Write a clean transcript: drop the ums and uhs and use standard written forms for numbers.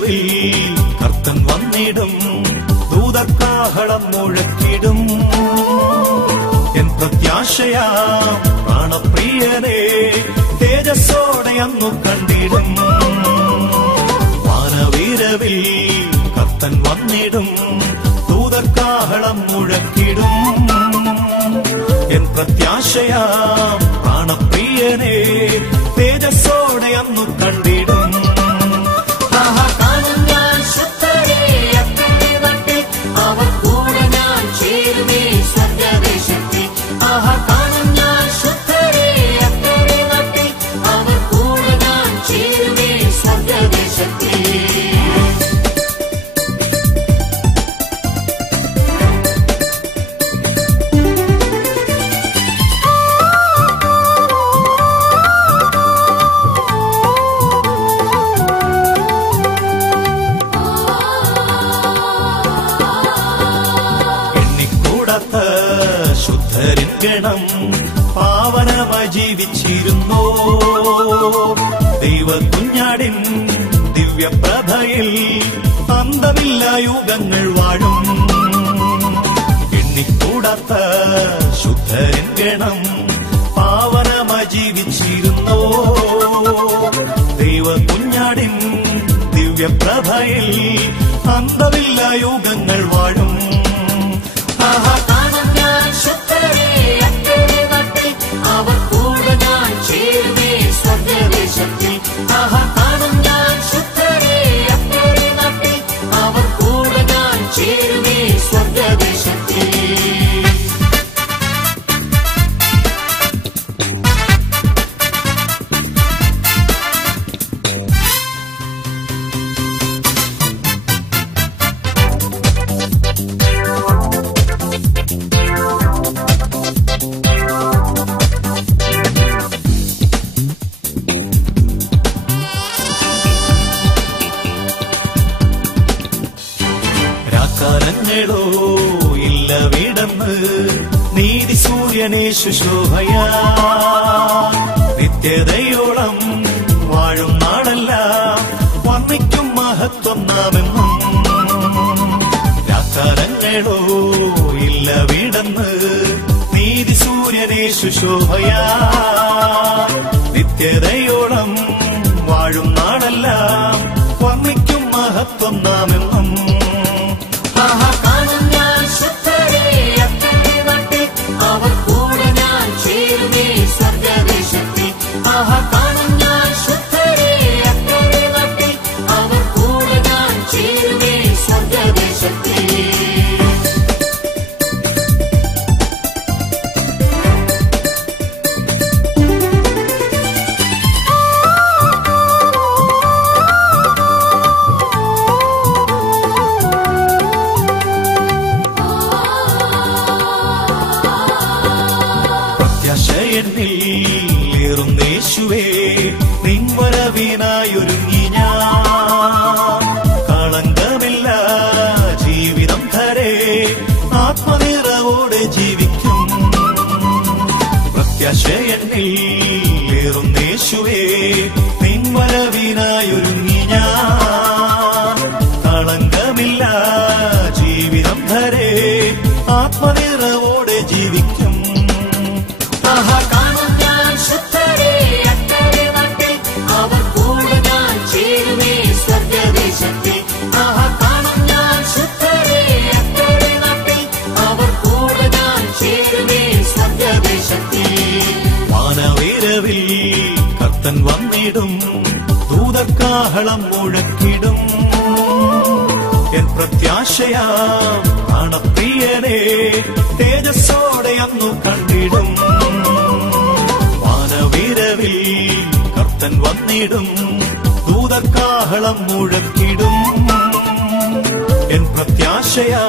വാനവീരവിൽ കർത്തൻ വന്നിടും ദൂതക്കാഹളം മുഴക്കിടും എൻ പ്രത്യാശയാ പ്രാണപ്രിയനെ തേജസ്സോടെ അന്നു കണ്ടിടും വാനവീരവിൽ കർത്തൻ വന്നിടും ദൂതക്കാഹളം മുഴക്കിടും എൻ പ്രത്യാശയാ പ്രാണപ്രിയനെ തേജസ്സോടെ അന്നു കണ്ടിടും ശുദ്ധരിക്കണം പാവനമായി ജീവിച്ചിരുന്നോ ദൈവകുഞ്ഞാടിൻ ദിവ്യപ്രഭയിൽ അന്തമില്ല യുഗങ്ങൾ വാഴും എണ്ണിക്കൂടാത്ത ശുദ്ധരിക്കണം പാവനമായി ജീവിച്ചിരുന്നോ ദൈവകുഞ്ഞാടിൻ ദിവ്യപ്രഭയിൽ അന്തമില്ല യുഗങ്ങൾ വാഴും കാലങ്ങളോ ഇല്ല വിടന്ന് നീതി സൂര്യനെ ശുശോഭയാ നിത്യതയോളം വാഴും നാടല്ല വന്നിക്കും മഹത്വം നാമെന്നും കാലങ്ങളോ ഇല്ല വിടന്ന് നീതി സൂര്യനെ ശുശോഭയാ നിത്യതയോളം വാഴും നാടല്ല വന്നിക്കും മഹത്വം നാമെന്നും യേശുവേ നിൻ വരവിനായൊരുങ്ങി ഞാൻ കളങ്കമില്ല ജീവിതം ധരേ ആത്മനിറവോടെ ജീവിക്കും പ്രത്യാശയെന്നിൽ യേശുവേ നിൻ വരവിനായൊരുങ്ങി ഞാൻ കളങ്കമില്ല ജീവിതം ധരേ ആത്മനിറവോടെ ജീവിക്കും വാനവീരവിൽ കർത്തൻ വന്നിടും ദൂതക്കാഹളം മുഴക്കിടും എൻ പ്രത്യാശയാ പ്രാണപ്രിയനെ തേജസ്സോടെ അന്നു കണ്ടിടും വാനവീരവിൽ കർത്തൻ വന്നിടും ദൂതക്കാഹളം മുഴക്കിടും എൻ പ്രത്യാശയാ